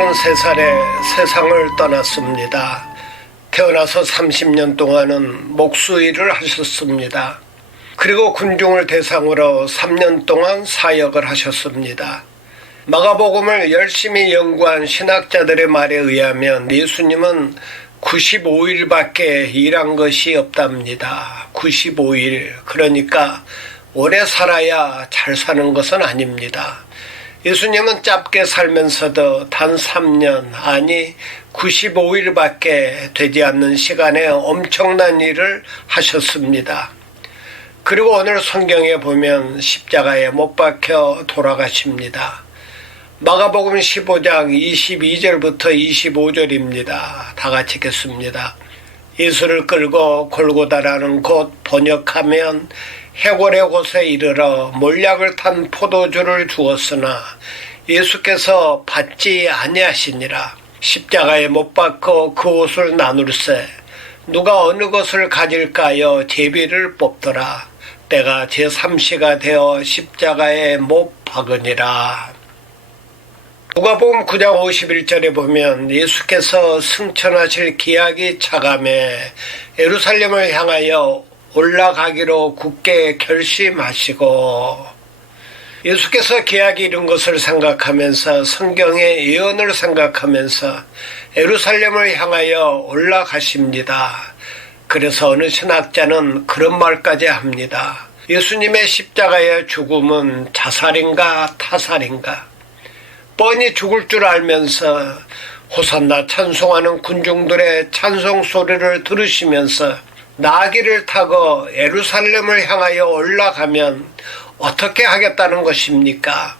33살에 세상을 떠났습니다. 태어나서 30년 동안은 목수 일을 하셨습니다. 그리고 군중을 대상으로 3년 동안 사역을 하셨습니다. 마가복음을 열심히 연구한 신학자들의 말에 의하면 예수님은 95일밖에 일한 것이 없답니다. 95일. 그러니까 오래 살아야 잘 사는 것은 아닙니다. 예수님은 짧게 살면서도 단 3년, 아니 95일밖에 되지 않는 시간에 엄청난 일을 하셨습니다. 그리고 오늘 성경에 보면 십자가에 못 박혀 돌아가십니다. 마가복음 15장 22절부터 25절입니다. 다 같이 읽겠습니다. 예수를 끌고 골고다라는 곳, 번역하면 해골의 곳에 이르러 몰약을 탄 포도주를 주었으나 예수께서 받지 아니하시니라. 십자가에 못 박고 그 옷을 나눌세 누가 어느 것을 가질까요? 제비를 뽑더라. 때가 제3시가 되어 십자가에 못 박으니라. 누가복음 9장 51절에 보면 예수께서 승천하실 기약이 차감해 예루살렘을 향하여 올라가기로 굳게 결심하시고, 예수께서 기약이 이룬 것을 생각하면서 성경의 예언을 생각하면서 예루살렘을 향하여 올라가십니다. 그래서 어느 신학자는 그런 말까지 합니다. 예수님의 십자가의 죽음은 자살인가 타살인가? 뻔히 죽을 줄 알면서 호산나 찬송하는 군중들의 찬송 소리를 들으시면서 나귀를 타고 예루살렘을 향하여 올라가면 어떻게 하겠다는 것입니까?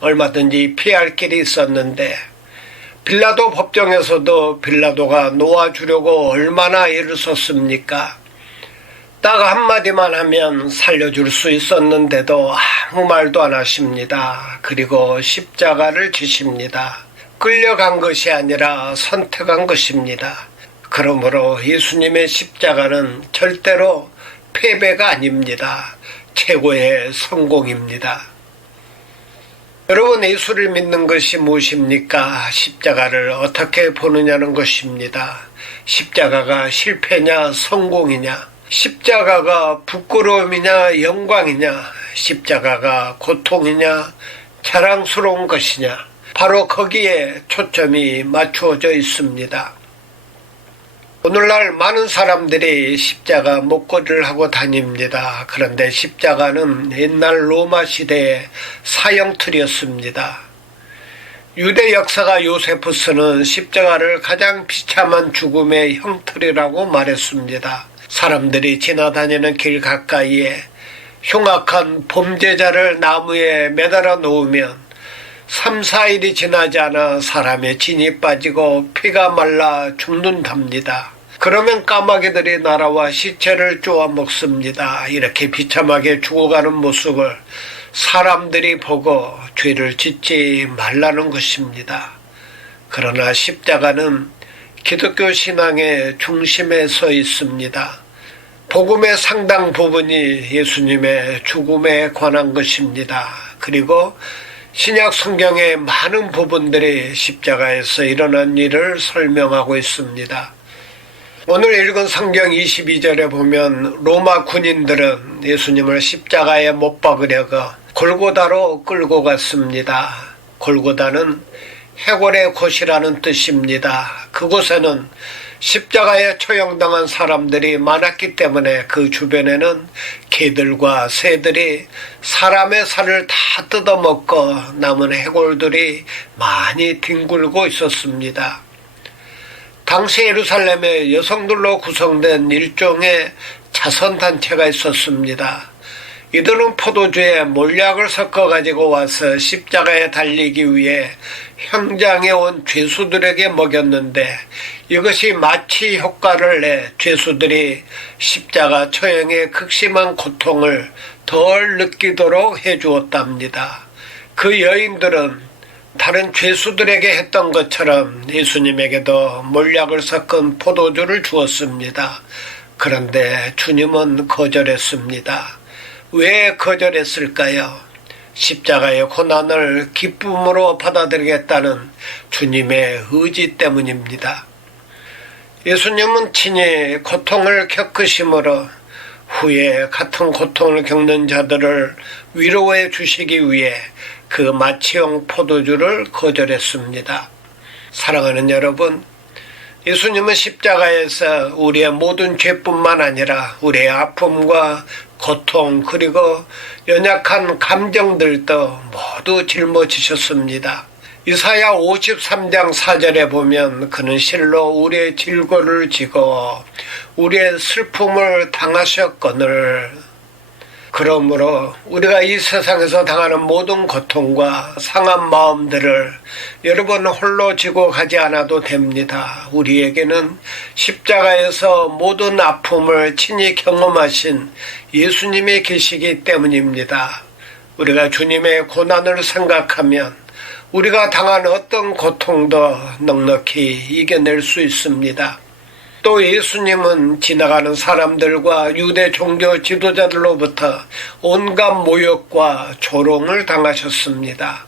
얼마든지 피할 길이 있었는데 빌라도 법정에서도 빌라도가 놓아주려고 얼마나 애를 썼습니까? 딱 한마디만 하면 살려줄 수 있었는데도 아무 말도 안 하십니다. 그리고 십자가를 지십니다. 끌려간 것이 아니라 선택한 것입니다. 그러므로 예수님의 십자가는 절대로 패배가 아닙니다. 최고의 성공입니다. 여러분, 예수를 믿는 것이 무엇입니까? 십자가를 어떻게 보느냐는 것입니다. 십자가가 실패냐 성공이냐? 십자가가 부끄러움이냐 영광이냐? 십자가가 고통이냐 자랑스러운 것이냐? 바로 거기에 초점이 맞추어져 있습니다. 오늘날 많은 사람들이 십자가 목걸이를 하고 다닙니다. 그런데 십자가는 옛날 로마 시대의 사형틀이었습니다. 유대 역사가 요세푸스는 십자가를 가장 비참한 죽음의 형틀이라고 말했습니다. 사람들이 지나다니는 길 가까이에 흉악한 범죄자를 나무에 매달아 놓으면 3, 4일이 지나지 않아 사람의 진이 빠지고 피가 말라 죽는답니다. 그러면 까마귀들이 날아와 시체를 쪼아 먹습니다. 이렇게 비참하게 죽어가는 모습을 사람들이 보고 죄를 짓지 말라는 것입니다. 그러나 십자가는 기독교 신앙의 중심에 서 있습니다. 복음의 상당 부분이 예수님의 죽음에 관한 것입니다. 그리고 신약 성경의 많은 부분들이 십자가에서 일어난 일을 설명하고 있습니다. 오늘 읽은 성경 22절에 보면 로마 군인들은 예수님을 십자가에 못 박으려고 골고다로 끌고 갔습니다. 골고다는 해골의 곳이라는 뜻입니다. 그곳에는 십자가에 처형당한 사람들이 많았기 때문에 그 주변에는 개들과 새들이 사람의 살을 다 뜯어먹고 남은 해골들이 많이 뒹굴고 있었습니다. 당시 예루살렘에 여성들로 구성된 일종의 자선단체가 있었습니다. 이들은 포도주에 몰약을 섞어 가지고 와서 십자가에 달리기 위해 현장에 온 죄수들에게 먹였는데 이것이 마취 효과를 내 죄수들이 십자가 처형의 극심한 고통을 덜 느끼도록 해주었답니다. 그 여인들은 다른 죄수들에게 했던 것처럼 예수님에게도 몰약을 섞은 포도주를 주었습니다. 그런데 주님은 거절했습니다. 왜 거절했을까요? 십자가의 고난을 기쁨으로 받아들이겠다는 주님의 의지 때문입니다. 예수님은 친히 고통을 겪으심으로 후에 같은 고통을 겪는 자들을 위로해 주시기 위해 그 마취형 포도주를 거절했습니다. 사랑하는 여러분, 예수님은 십자가에서 우리의 모든 죄뿐만 아니라 우리의 아픔과 고통 그리고 연약한 감정들도 모두 짊어지셨습니다. 이사야 53장 4절에 보면 그는 실로 우리의 질고를 지고 우리의 슬픔을 당하셨거늘. 그러므로 우리가 이 세상에서 당하는 모든 고통과 상한 마음들을 여러분 홀로 지고 가지 않아도 됩니다. 우리에게는 십자가에서 모든 아픔을 친히 경험하신 예수님이 계시기 때문입니다. 우리가 주님의 고난을 생각하면 우리가 당한 어떤 고통도 넉넉히 이겨낼 수 있습니다. 또 예수님은 지나가는 사람들과 유대 종교 지도자들로부터 온갖 모욕과 조롱을 당하셨습니다.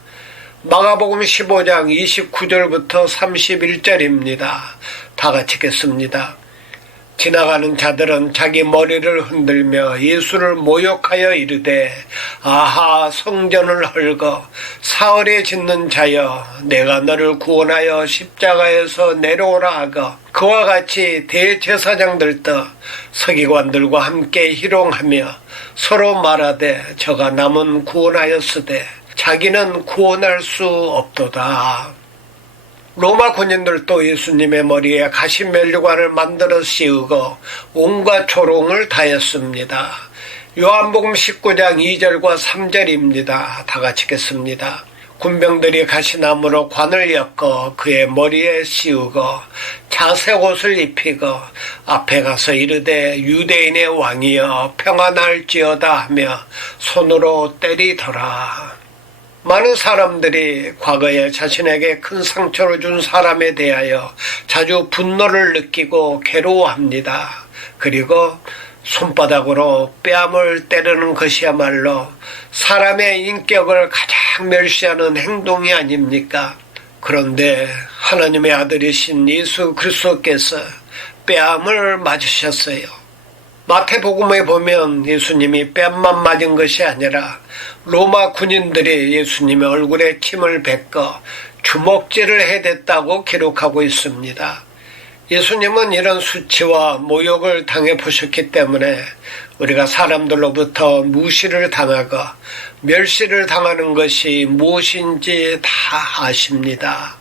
마가복음 15장 29절부터 31절입니다. 다 같이 읽겠습니다. 지나가는 자들은 자기 머리를 흔들며 예수를 모욕하여 이르되 아하 성전을 헐거 사흘에 짓는 자여 내가 너를 구원하여 십자가에서 내려오라 하고 그와 같이 대제사장들도 서기관들과 함께 희롱하며 서로 말하되 저가 남은 구원하였으되 자기는 구원할 수 없도다. 로마 군인들도 예수님의 머리에 가시면류관을 만들어 씌우고 온갖 조롱을 다했습니다. 요한복음 19장 2절과 3절입니다. 다 같이 읽겠습니다. 군병들이 가시나무로 관을 엮어 그의 머리에 씌우고 자색 옷을 입히고 앞에 가서 이르되 유대인의 왕이여 평안할지어다 하며 손으로 때리더라. 많은 사람들이 과거에 자신에게 큰 상처를 준 사람에 대하여 자주 분노를 느끼고 괴로워합니다. 그리고 손바닥으로 뺨을 때리는 것이야말로 사람의 인격을 가장 멸시하는 행동이 아닙니까? 그런데 하나님의 아들이신 예수 그리스도께서 뺨을 맞으셨어요. 마태복음에 보면 예수님이 뺨만 맞은 것이 아니라 로마 군인들이 예수님의 얼굴에 침을 뱉어 주먹질을 해댔다고 기록하고 있습니다. 예수님은 이런 수치와 모욕을 당해보셨기 때문에 우리가 사람들로부터 무시를 당하고 멸시를 당하는 것이 무엇인지 다 아십니다.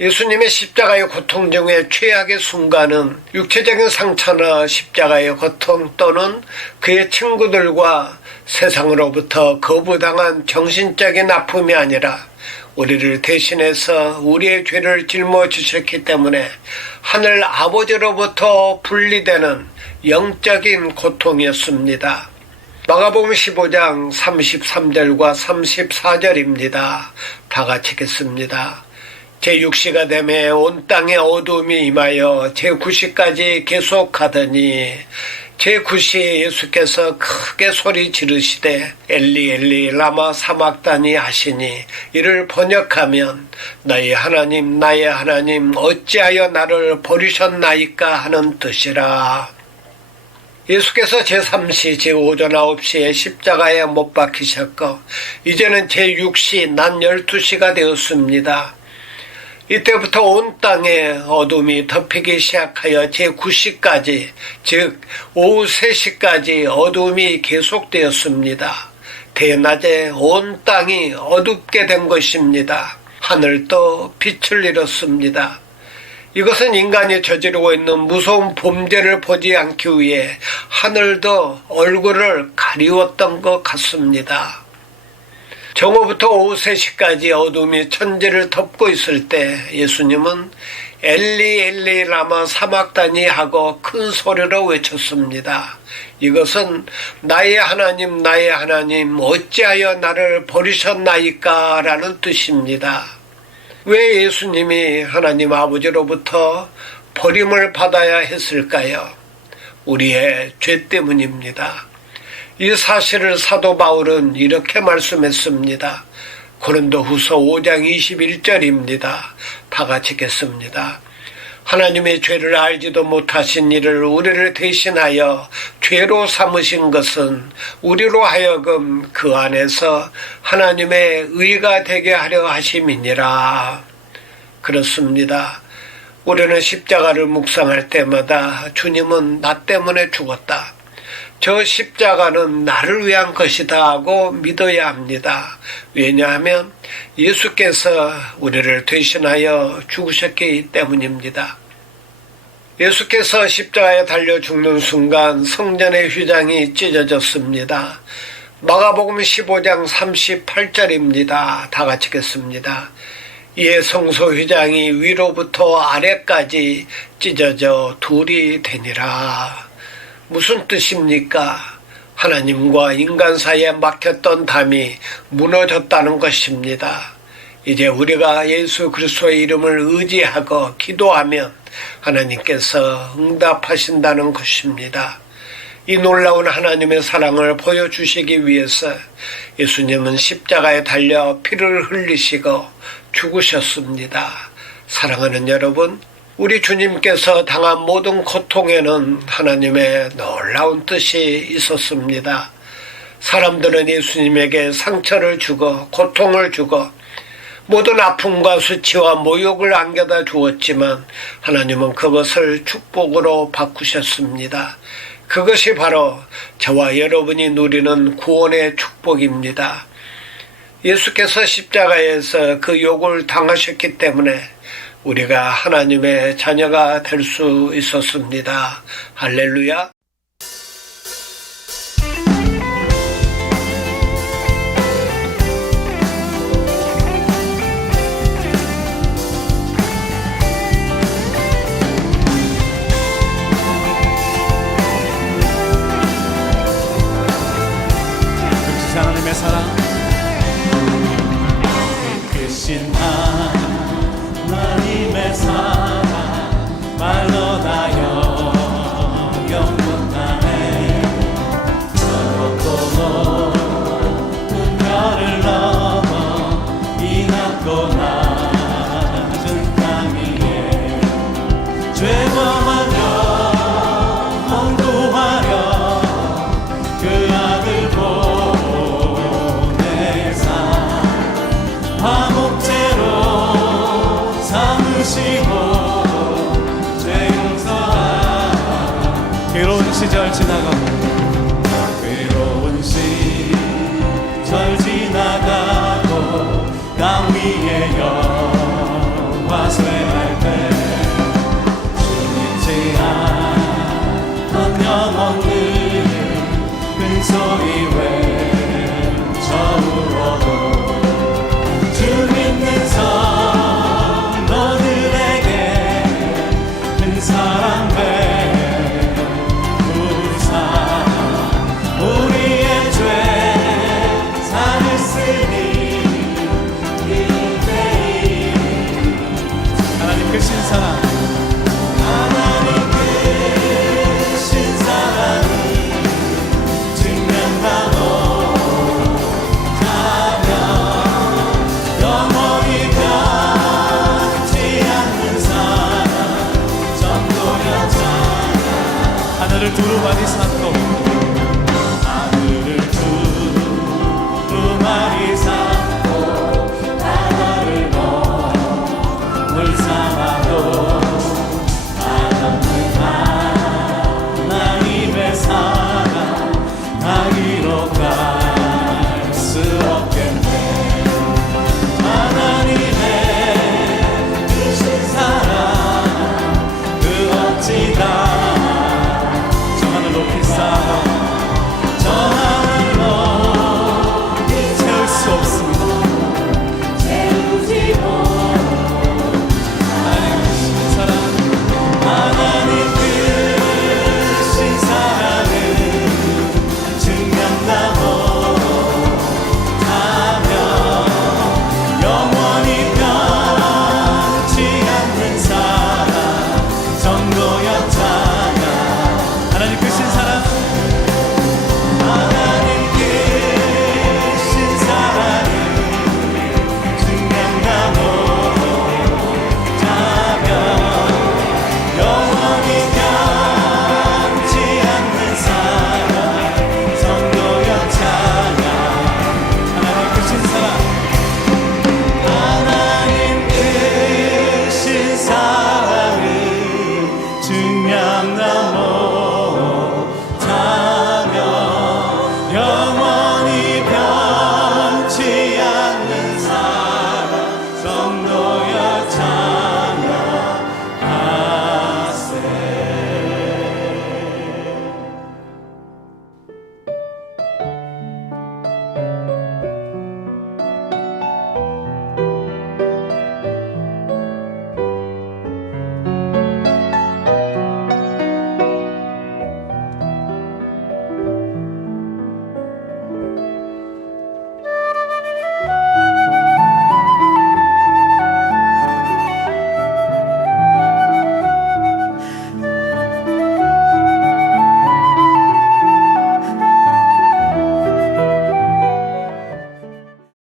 예수님의 십자가의 고통 중에 최악의 순간은 육체적인 상처나 십자가의 고통 또는 그의 친구들과 세상으로부터 거부당한 정신적인 아픔이 아니라 우리를 대신해서 우리의 죄를 짊어지셨기 때문에 하늘 아버지로부터 분리되는 영적인 고통이었습니다. 마가복음 15장 33절과 34절입니다. 다 같이 읽겠습니다. 제6시가 되매 온 땅에 어두움이 임하여 제9시까지 계속하더니 제9시에 예수께서 크게 소리 지르시되 엘리 엘리 라마 사막다니 하시니 이를 번역하면 나의 하나님 어찌하여 나를 버리셨나이까 하는 뜻이라. 예수께서 제3시 제5전 9시에 십자가에 못 박히셨고 이제는 제6시 낮 12시가 되었습니다. 이때부터 온 땅에 어둠이 덮이기 시작하여 제9시까지 즉 오후 3시까지 어둠이 계속되었습니다. 대낮에 온 땅이 어둡게 된 것입니다. 하늘도 빛을 잃었습니다. 이것은 인간이 저지르고 있는 무서운 범죄를 보지 않기 위해 하늘도 얼굴을 가리웠던 것 같습니다. 정오부터 오후 3시까지 어둠이 천지를 덮고 있을 때 예수님은 엘리 엘리 라마 사막다니 하고 큰 소리로 외쳤습니다. 이것은 나의 하나님 어찌하여 나를 버리셨나이까 라는 뜻입니다. 왜 예수님이 하나님 아버지로부터 버림을 받아야 했을까요? 우리의 죄 때문입니다. 이 사실을 사도 바울은 이렇게 말씀했습니다. 고린도후서 5장 21절입니다. 다 같이 읽겠습니다. 하나님의 죄를 알지도 못하신 이를 우리를 대신하여 죄로 삼으신 것은 우리로 하여금 그 안에서 하나님의 의가 되게 하려 하심이니라. 그렇습니다. 우리는 십자가를 묵상할 때마다 주님은 나 때문에 죽었다. 저 십자가는 나를 위한 것이다 하고 믿어야 합니다. 왜냐하면 예수께서 우리를 대신하여 죽으셨기 때문입니다. 예수께서 십자가에 달려 죽는 순간 성전의 휘장이 찢어졌습니다. 마가복음 15장 38절입니다. 다 같이 읽겠습니다. 이에 성소 휘장이 위로부터 아래까지 찢어져 둘이 되니라. 무슨 뜻입니까? 하나님과 인간 사이에 막혔던 담이 무너졌다는 것입니다. 이제 우리가 예수 그리스도의 이름을 의지하고 기도하면 하나님께서 응답하신다는 것입니다. 이 놀라운 하나님의 사랑을 보여주시기 위해서 예수님은 십자가에 달려 피를 흘리시고 죽으셨습니다. 사랑하는 여러분, 우리 주님께서 당한 모든 고통에는 하나님의 놀라운 뜻이 있었습니다. 사람들은 예수님에게 상처를 주고 고통을 주고 모든 아픔과 수치와 모욕을 안겨다 주었지만 하나님은 그것을 축복으로 바꾸셨습니다. 그것이 바로 저와 여러분이 누리는 구원의 축복입니다. 예수께서 십자가에서 그 욕을 당하셨기 때문에 우리가 하나님의 자녀가 될 수 있었습니다. 할렐루야. 하나님의 사랑 크신 하나님의 사랑 말로 다 영원하네. 저것도 높은 별을 넘어 이 낮고 낮은 땅 위에 죄범하며 헌구하려 그 아들 화목제로 삼으시고 죄 용서하라. 괴로운 시절 지나가고 괴로운 시절 지나가고 땅 위에 영화 쇠